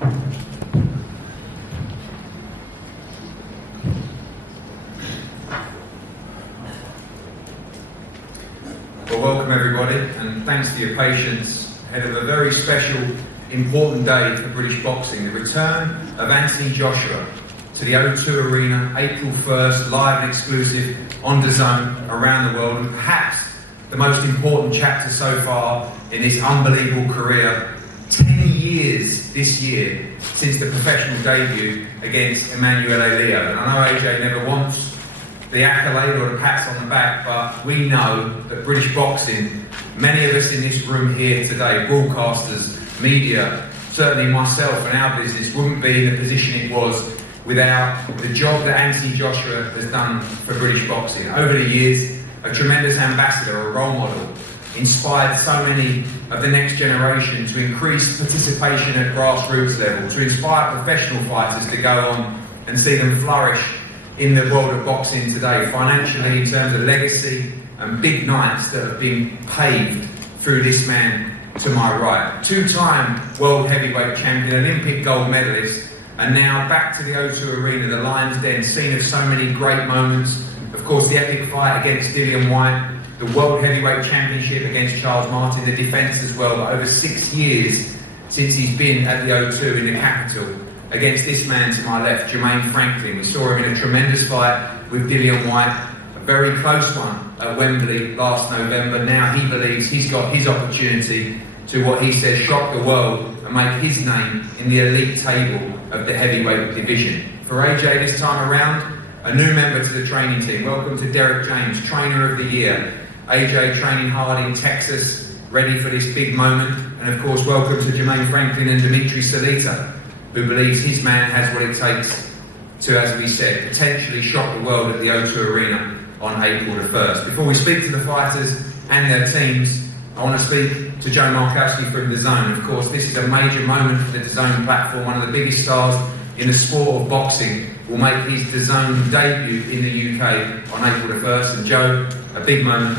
Well, welcome everybody, and thanks for your patience ahead of a very special, important day for British boxing, the return of Anthony Joshua to the O2 Arena, April 1st, live and exclusive on DAZN around the world, and perhaps the most important chapter so far in his unbelievable career. 10 years this year since the professional debut against Emmanuel Leo. And I know AJ never wants the accolade or the pats on the back, but we know that British boxing, many of us in this room here today, broadcasters, media, certainly myself and our business, wouldn't be in the position it was without the job that Anthony Joshua has done for British boxing. Over the years, a tremendous ambassador, a role model, inspired so many of the next generation to increase participation at grassroots level, to inspire professional fighters to go on and see them flourish in the world of boxing today, financially, in terms of legacy and big nights that have been paved through this man to my right. Two-time world heavyweight champion, Olympic gold medalist, and now back to the O2 Arena, the Lion's Den, scene of so many great moments. Of course, the epic fight against Dillian Whyte, the World Heavyweight Championship against Charles Martin, the defence as well, but over 6 years since he's been at the O2 in the capital against this man to my left, Jermaine Franklin. We saw him in a tremendous fight with Dillian Whyte, a very close one at Wembley last November. Now he believes he's got his opportunity to, what he says, shock the world and make his name in the elite table of the heavyweight division. For AJ this time around, a new member to the training team. Welcome to Derek James, Trainer of the Year. AJ training hard in Texas, ready for this big moment. And of course, welcome to Jermaine Franklin and Dimitri Salita, who believes his man has what it takes to, as we said, potentially shock the world at the O2 Arena on April the 1st. Before we speak to the fighters and their teams, I want to speak to Joe Markowski from DAZN. Of course, this is a major moment for the DAZN platform. One of the biggest stars in the sport of boxing will make his DAZN debut in the UK on April the 1st. And Joe, a big moment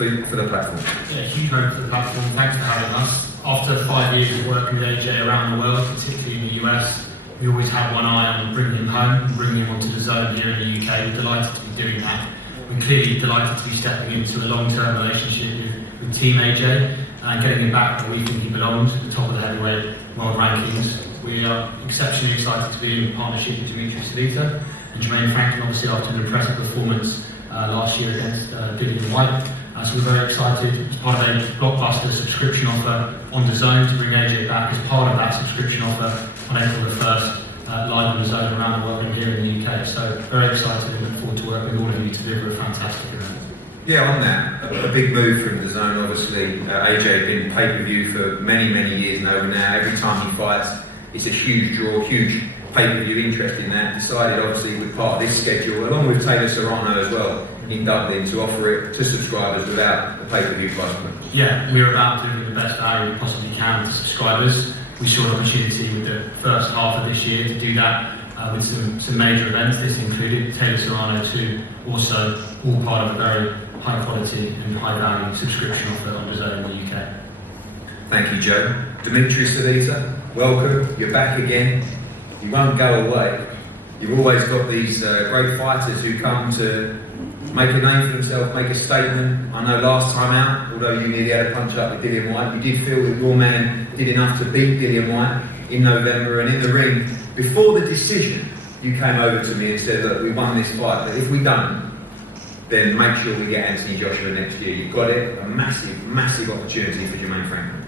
for the platform. Yeah, huge moment for the platform. Thanks for having us. After 5 years of working with AJ around the world, particularly in the US, we always had one eye on bringing him home and bringing him onto DAZN here in the UK. We're delighted to be doing that. We're clearly delighted to be stepping into a long-term relationship with Team AJ and getting him back where we think he belongs, at the top of the heavyweight world rankings. We are exceptionally excited to be in partnership with Dimitri Salita and Jermaine Franklin, obviously after an impressive performance last year against Dillian Whyte. So we're very excited as part of a blockbuster subscription offer on DAZN to bring AJ back as part of that subscription offer on April the 1st, live on DAZN around the world and here in the UK. So very excited and look forward to working with all of you to deliver a fantastic event. Yeah, on that, a big move from DAZN, obviously. AJ been pay-per-view for many, many years now. Every time he fights, it's a huge draw, huge pay-per-view interest in that. Decided, obviously, with part of this schedule, along with Taylor Serrano as well, in Dublin, to offer it to subscribers without the pay-per-view price. Yeah, we're about doing the best value we possibly can to subscribers. We saw an opportunity with the first half of this year to do that with some major events. This included Taylor Serrano 2, also all part of a very high quality and high value subscription offer on DAZN in the UK. Thank you, Joe. Dimitri Salita, welcome. You're back again. You won't go away. You've always got these great fighters who come to make a name for themselves, make a statement. I know last time out, although you nearly had a punch up with Dillian Whyte, you did feel that your man did enough to beat Dillian Whyte in November, and in the ring, before the decision, you came over to me and said, look, we won this fight, but if we don't, then make sure we get Anthony Joshua next year. You've got it, a massive, massive opportunity for Jermaine Franklin.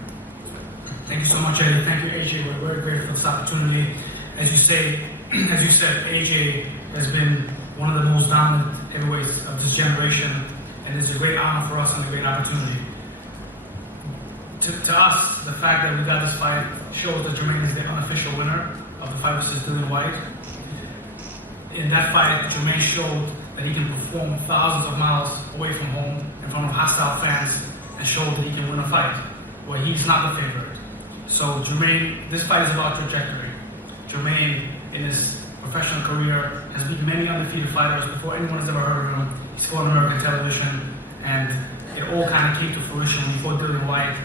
Thank you so much, AJ. Thank you, AJ. We're very grateful for this opportunity. As you said, AJ has been one of the most dominant heavyweights of this generation, and it's a great honor for us and a great opportunity. To us, the fact that we got this fight shows that Jermaine is the unofficial winner of the fight versus Dillian Whyte. In that fight, Jermaine showed that he can perform thousands of miles away from home in front of hostile fans and showed that he can win a fight where he's not the favorite. So Jermaine, this fight is about trajectory. Jermaine, in his professional career, has beaten many undefeated fighters before anyone has ever heard of him. He's fought on American television, and it all kind of came to fruition before Dillian Whyte.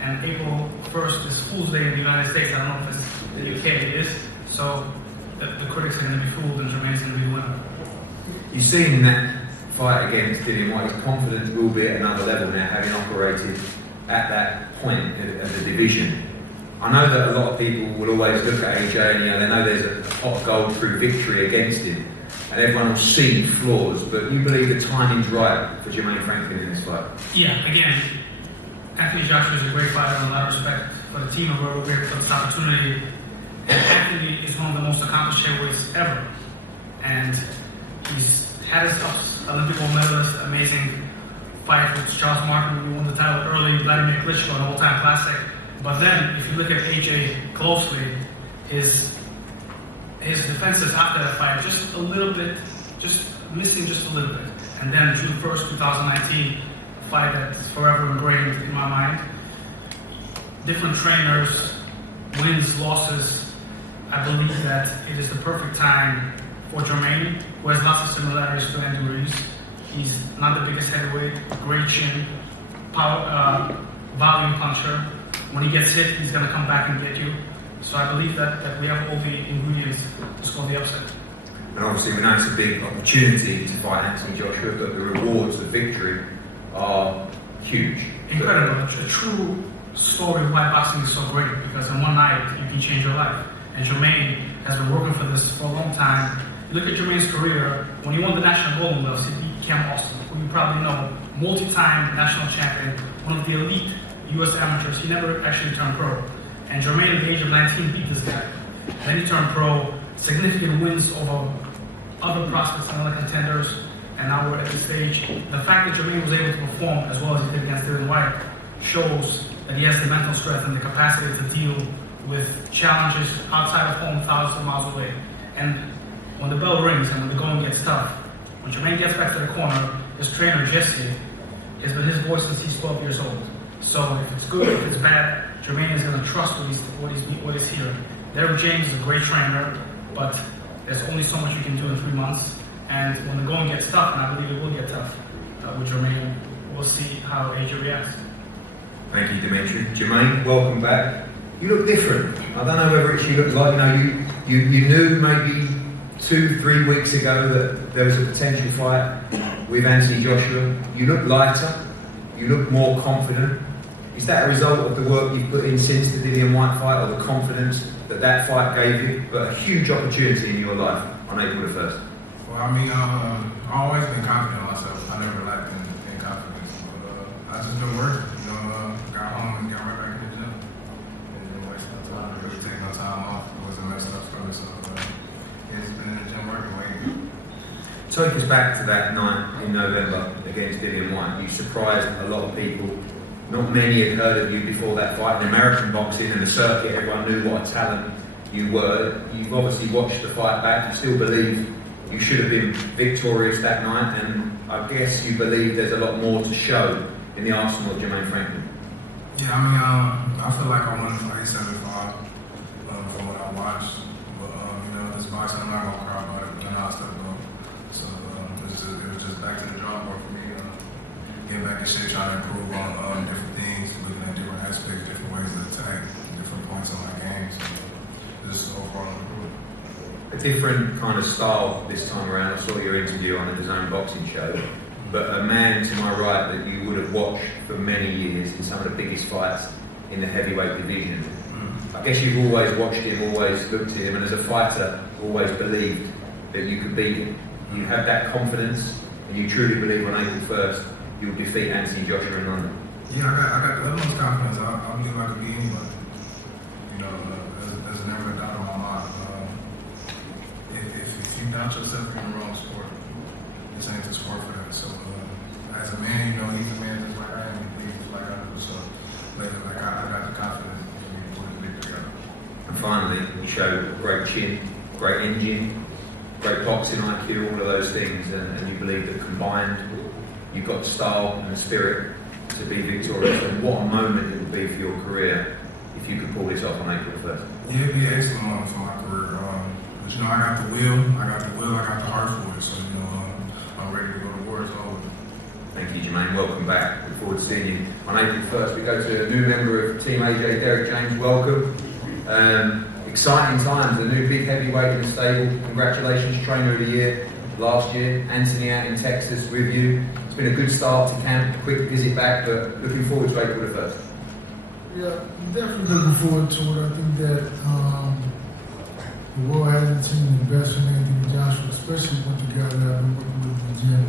And April 1st is Fool's Day in the United States. I don't know if it's the UK, So the critics are going to be fooled and Jermaine's going to be the winner. You've seen in that fight against Dillian White, his confidence will be at another level now, having operated at that point of the division. I know that a lot of people will always look at AJ and they know there's a pot of gold through victory against him, and everyone will see flaws, but you believe the timing's right for Jermaine Franklin in this fight? Yeah, again, Anthony Joshua is a great fighter in a lot of respect. For the team, we're grateful for this opportunity. And Anthony is one of the most accomplished heavyweights ever. And he's had his ups, Olympic gold medalist, amazing fight with Charles Martin, who won the title early, Vladimir Klitschko, an all-time classic. But then, if you look at AJ closely, his defenses after that fight, just a little bit, just missing just a little bit. And then June 1st, 2019, a fight that's forever ingrained in my mind. Different trainers, wins, losses. I believe that it is the perfect time for Jermaine, who has lots of similarities to Andy Ruiz. He's not the biggest heavyweight, great chin, power, volume puncher. When he gets hit, he's going to come back and get you. So I believe that we have all the ingredients to score the upset. And obviously we know it's a big opportunity to fight Anthony Joshua, but the rewards of victory are huge. Incredible. A true story of why boxing is so great, because in one night you can change your life. And Jermaine has been working for this for a long time. Look at Jermaine's career. When he won the national gold medals, he beat Cam Austin, who you probably know, multi-time national champion, one of the elite U.S. amateurs. He never actually turned pro. And Jermaine, at the age of 19, beat this guy. Then he turned pro, significant wins over other prospects and other contenders, and now we're at this stage. The fact that Jermaine was able to perform as well as he did against Dillian White shows that he has the mental strength and the capacity to deal with challenges outside of home, thousands of miles away. And when the bell rings and when the going gets tough, when Jermaine gets back to the corner, his trainer, Jesse, has been his voice since he's 12 years old. So if it's good, if it's bad, Jermaine is going to trust what he's hearing. Derek James is a great trainer, but there's only so much you can do in 3 months. And when the going gets tough, and I believe it will get tough with Jermaine, we'll see how AJ reacts. Thank you, Dimitri. Jermaine, welcome back. You look different. I don't know whether it's you look like, you knew maybe 2-3 weeks ago that there was a potential fight with Anthony Joshua. You look lighter. You look more confident. Is that a result of the work you've put in since the Dillian White fight, or the confidence that fight gave you? But a huge opportunity in your life on April the 1st. Well, I mean, I've always been confident in myself. I never lacked in confidence. But I just been working, got home and got right back in the gym. And didn't waste no time, really take no time off. It wasn't messed up for me, so it's been in the gym working, waiting. Take us back to that night in November against Dillian White. You surprised a lot of people. Not many had heard of you before that fight. In American boxing and the circuit, everyone knew what a talent you were. You've obviously watched the fight back. You still believe you should have been victorious that night, and I guess you believe there's a lot more to show in the arsenal of Jermaine Franklin. Yeah, I mean, I feel like I won the fight 75 from what I watched. But, this boxing, I'm not going to cry about it, but I still go. So it was just back to the drawing board for me. Getting back in shape, trying to improve on different things, looking at different aspects, different ways to attack, different points on my game. So just overall improve. A different kind of style this time around. I saw your interview on the DAZN boxing show, but a man to my right that you would have watched for many years in some of the biggest fights in the heavyweight division. I guess you've always watched him, always looked at him, and as a fighter, always believed that you could beat him. You have that confidence, and you truly believe on April 1st you'll defeat Anthony Joshua in London. Yeah, I got the utmost confidence. I believe I could be anybody. There's never a doubt in my mind. If you doubt yourself in the wrong sport, it changes the sport for that. So as a man, he's a man just like I am, he believes like I do. So I got the confidence to put it together. And finally, you show great chin, great engine, great boxing IQ, all of those things, and you believe that combined, you've got the style and the spirit to be victorious. And what a moment it would be for your career if you could pull this off on April 1st. Yeah, it'd be an excellent moment for my career. But I got the will, I got the heart for it. So I'm ready to go to war. So Thank you, Jermaine. Welcome back. Look forward to seeing you on April 1st. We go to a new member of Team AJ, Derek James. Welcome. Exciting times, the new big heavyweight in the stable. Congratulations, trainer of the year last year. Anthony out in Texas with you. It's been a good start to camp, quick visit back, but looking forward to April the 1st. Yeah, I'm definitely looking forward to it. I think that the world hasn't seen the best from Anthony Joshua, especially with the guy that I've been working with in the gym.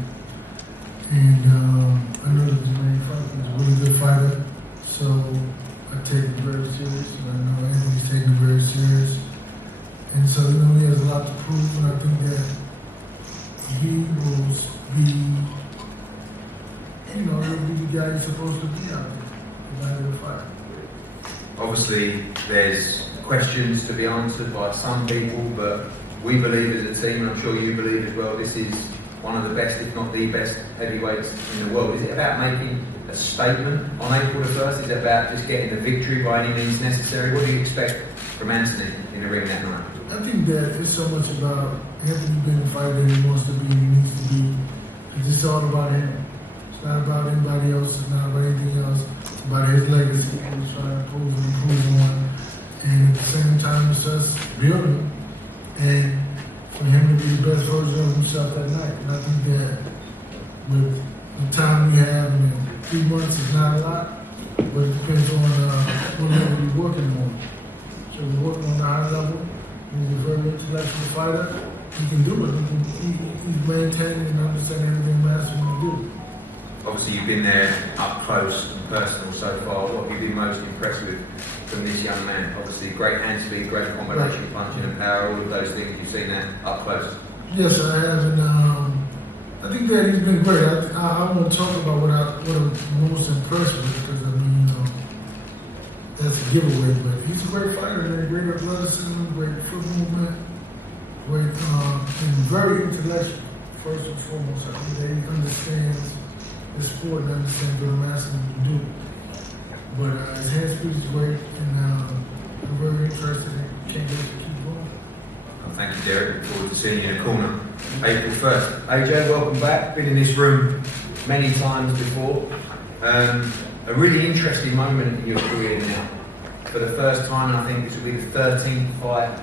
And I know that Jermaine is a really good fighter, so I take it very serious. And I know Anthony's taking it very serious. And so, you know, he has a lot to prove, and I think that he will be, you know, he'll be the guy he's supposed to be out there, the guy that'll fight. Obviously, there's questions to be answered by some people, but we believe as a team, and I'm sure you believe as well, this is one of the best, if not the best, heavyweights in the world. Is it about making a statement on April the 1st? Is it about just getting the victory by any means necessary? What do you expect from Anthony in the ring that night? I think that it's so much about Anthony being the fighter that he wants to be, he needs to be. It's just all about him. It's not about anybody else, it's not about anything else. It's about his legacy, what he's trying to improve and improve on. And at the same time, it's us building and for him to be the best version of himself that night. And I think that with the time we have, and 3 months is not a lot, but it depends on what level we're working on. So we're working on the high level. He's a very intellectual fighter. He can do it. He's maintaining and understanding everything we're asking him to do. Obviously, you've been there up close and personal so far. What have you been most impressed with from this young man? Obviously, great hand speed, great combination, punching and power, all of those things. You've seen that up close. Yes, I have, and I think that he's been great. I want to talk about what I'm most impressed with, because I mean, that's a giveaway. But he's a great fighter, and great athleticism, great foot movement, great and very intellectual. First and foremost, I think that he understands the sport and understands what I'm asking him to do. But his hand speed is great, and I'm very interested in can't wait to keep going. Well, thank you, Derek. Look forward to seeing you in the corner April 1st. AJ, welcome back. Been in this room many times before. A really interesting moment in your career now. For the first time, and I think this will be the 13th fight,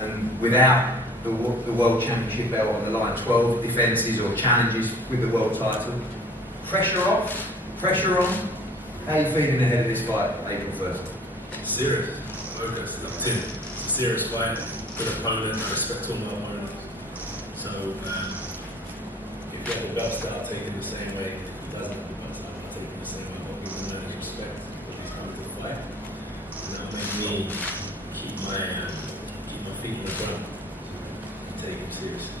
and without the World Championship belt on the line, 12 defences or challenges with the world title. Pressure off, pressure on. How are you feeling ahead of this fight, April 1st? Serious. Focus. Locked in. It's a serious fight. Good opponent. I respect all my opponents. So, if you have the belts that I'll take it the same way. If he doesn't have the belts, I'll take it the same way. I'll give him that respect for these kind of fight. And that'll make me keep my feet on the ground and take it seriously.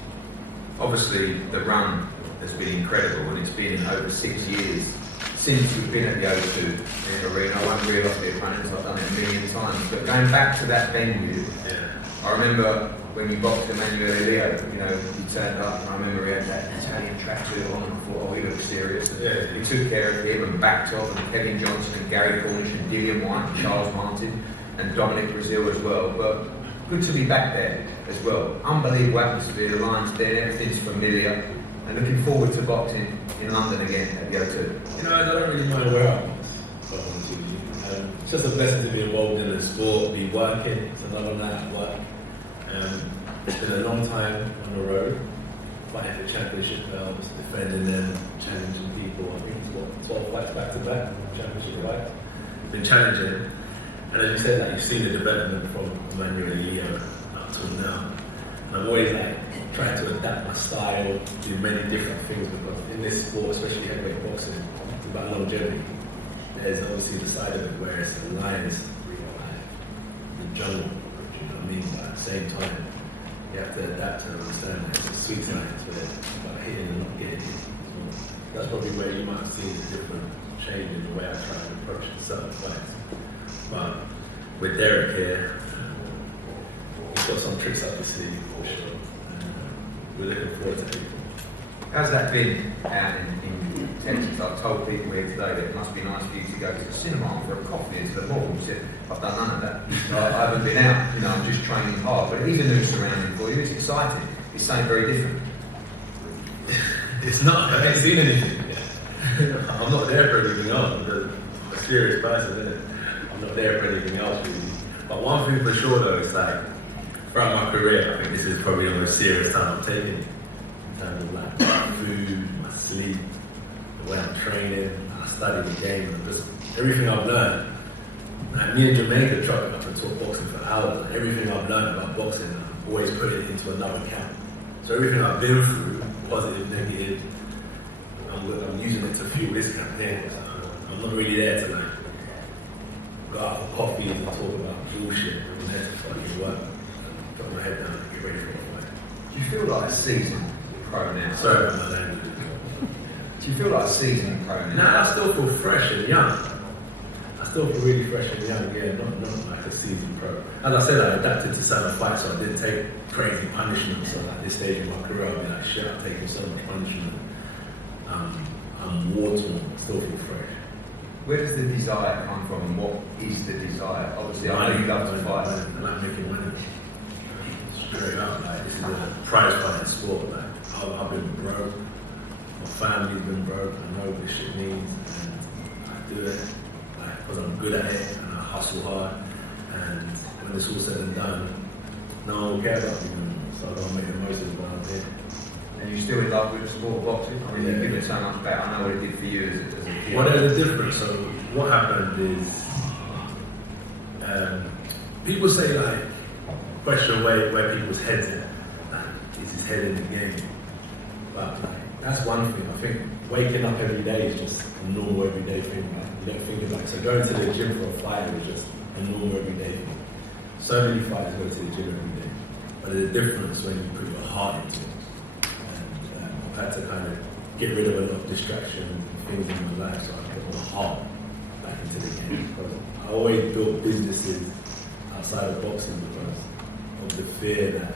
Obviously, the run has been incredible, and it's been in over 6 years since we've been at the O2 in the arena. I won't reel off the opponents, I've done it a million times, but going back to that venue, I remember when you boxed Emmanuel Elio, you know, he turned up, and I remember he had that Italian tracksuit on, and I thought, oh, he looks serious. And he took care of him and backed off, and Kevin Johnson and Gary Cornish and Dillian White and Charles Martin and Dominic Brazil as well. But good to be back there as well. Unbelievable atmosphere, the line's there, everything's familiar, and looking forward to boxing in London again at the O2. You know, I don't really mind where I was, so honest with you. It's just a blessing to be involved in the sport, be working. It's another night at work. It's been a long time on the road, fighting for championship belts, defending them, challenging people. I think it's 12 fights back to back, championship fights. Been challenging, and as you said, like, you've seen the development from Emmanuel Leo up till now. And I'm always trying to adapt my style, do many different things, because in this sport, especially heavyweight boxing, it's about longevity. There's obviously the side of it where it's the lioness, the jungle, you know what I mean? But at the same time, you have to adapt and understand that it's a sweet science where it's about hitting and not getting hit. So that's probably where you might see a different change in the way I try to approach certain fights. But with Derek here, he's got some tricks up his sleeve for sure. We're looking forward to people. How's that been out in Texas? I've told people here today that it must be nice for you to go to the cinema for a coffee and to the mall. You said, I've done none of that. I haven't been out, you know, I'm just training hard. But it is a new surrounding for you, it's exciting. It's something very different. It's not, I haven't seen anything yet. I'm not there for anything else. I'm a serious person, isn't it? I'm not there for anything else really. But one thing for sure though is like, throughout my career, I think this is probably the most serious time I've taken in terms of like my food, my sleep, the way I'm training, I study the game, and just everything I've learned. Like me and Jermaine could chop it up and talk boxing for hours. Like, everything I've learned about boxing, I've always put it into another camp. So everything I've been through, positive, negative, I'm using it to fuel this campaign. I'm not really there to like go out for coffees and talk about bullshit. I'm there to fucking work, put my head down and get ready for the fight. Do you feel like a seasoned pro now? Sorry about my language. Do you feel like a seasoned pro now? Nah, I still feel fresh and young. I still feel really fresh and young, yeah, not like a seasoned pro. As I said, I adapted to certain fights, so I didn't take crazy punishment. So at this stage in my career, I'll be like, shit, I'm taking so much punishment. I'm war-torn, still feel fresh. Where does the desire come from, and what is the desire? Obviously, I know you love to fight. I like making money. Straight up, like this is a prize fighting sport. Like I've been broke, my family's been broke. I know what this shit means, and I do it like because I'm good at it and I hustle hard. And when it's all said and done, no one will care about me anymore. So I gotta make the most of it while I'm here. And you still in love with the sport of boxing? I mean, you give it so much back. I know what it did for you as a kid. What is the difference? So what happened is, people say like, question where people's heads at. Like, is his head in the game? But like, that's one thing. I think waking up every day is just a normal everyday thing. Like, you don't think about it. So going to the gym for a fight is just a normal everyday thing. So many fighters go to the gym every day. But there's a difference when you put your heart into it. I've had to kind of get rid of a lot of distractions and things in my life, so I put my heart back into the game. Because I always built businesses outside of boxing because of the fear that,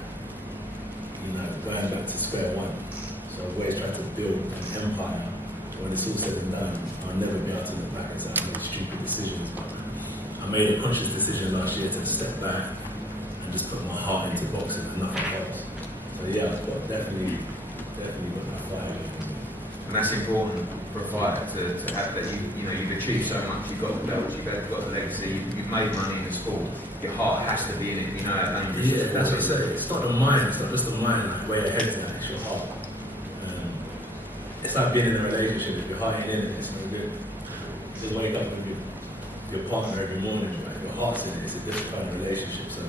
you know, going back to square one. So I've always tried to build an empire. When it's all said and done, I'll never be able to look back and say I made stupid decisions. I made a conscious decision last year to step back and just put my heart into boxing and nothing else. So yeah, I've got definitely got my fire. And that's important for a fighter to have that. You know, you've achieved so much. You've got the belts. You've got the legacy. You've made money in the sport. Your heart has to be in it. You know how dangerous. Yeah, that's what I said. It's not the mind. It's not just the mind. Like where your head's at. It's your heart. It's like being in a relationship. If your heart ain't in it, it's no good. Just wake up with your partner every morning. Like your heart's in it. It's a different kind of relationship. So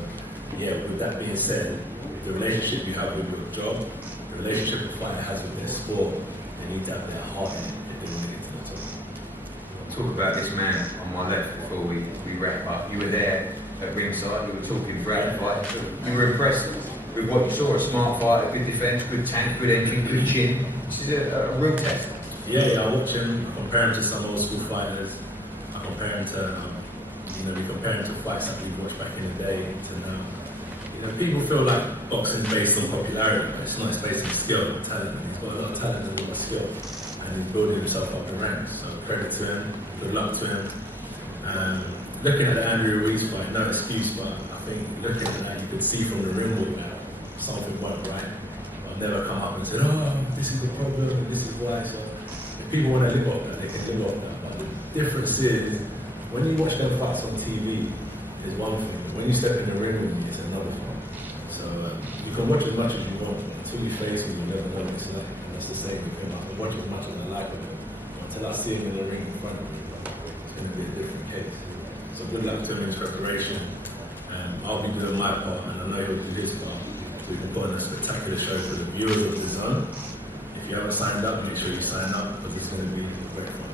yeah. With that being said, the relationship you have with your job, the relationship a fighter has with their sport, they need to have their heart in it if they want to get to the top. Talk about this man on my left before we wrap up. You were there at ringside. You were talking throughout the fight. You were impressed with what you saw. A smart fighter, good defence, good tank, good engine, good chin. This is a real test. Yeah, I watch him. I compare him to some old school fighters. I compare him to, we compare him to fights that we watched back in the day to now. You know, people feel like boxing is based on popularity, but it's not. It's based on skill and talent. He's got a lot of talent and a lot of skill, and he's building himself up the ranks. So credit to him, good luck to him. Looking at the Andrew Ruiz fight, no excuse, but I think looking at that, you could see from the ring walk that something went right. I've never come up and said, oh, this is the problem, and this is why. So if people want to live off that, they can live off that. But the difference is, when you watch them fights on TV, is one thing. When you step in the ring with me, it's another thing. So you can watch as much as you want. Until you face me, you never know what it's like. And that's the same with him. I can watch as much as I like of him. Until I see him in the ring in front of me, it's going to be a different case. So good luck to him in his preparation. I'll be doing my part, and I know he'll do his part. So we can put on a spectacular show for the viewers of DAZN. If you haven't signed up, make sure you sign up, because it's going to be great fun.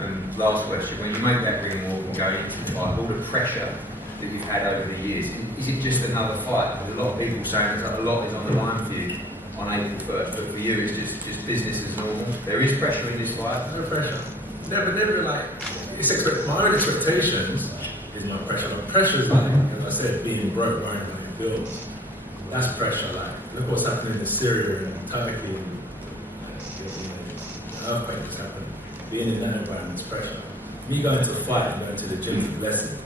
And last question, when you make that ring walk and go into the fight, all the pressure that you've had over the years, is it just another fight? Because a lot of people saying that a lot is on the line for you on April 1st, but for you it's just business as normal. There is pressure in this fight. No pressure. Never like, my own expectations is my pressure. My pressure is like, as I said, being broke, worrying about your bills. That's pressure. Like, look what's happening in Syria and Turkey and the earthquake that's happening. Being in that environment is pressure. Me going to fight and going to the gym is a blessing.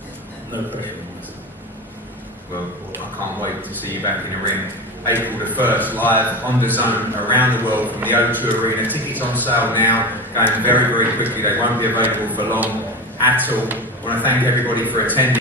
No pressure on myself. Well, I can't wait to see you back in the ring. April the 1st, live on DAZN around the world from the O2 Arena. Tickets on sale now, going very, very quickly. They won't be available for long at all. I want to thank everybody for attending.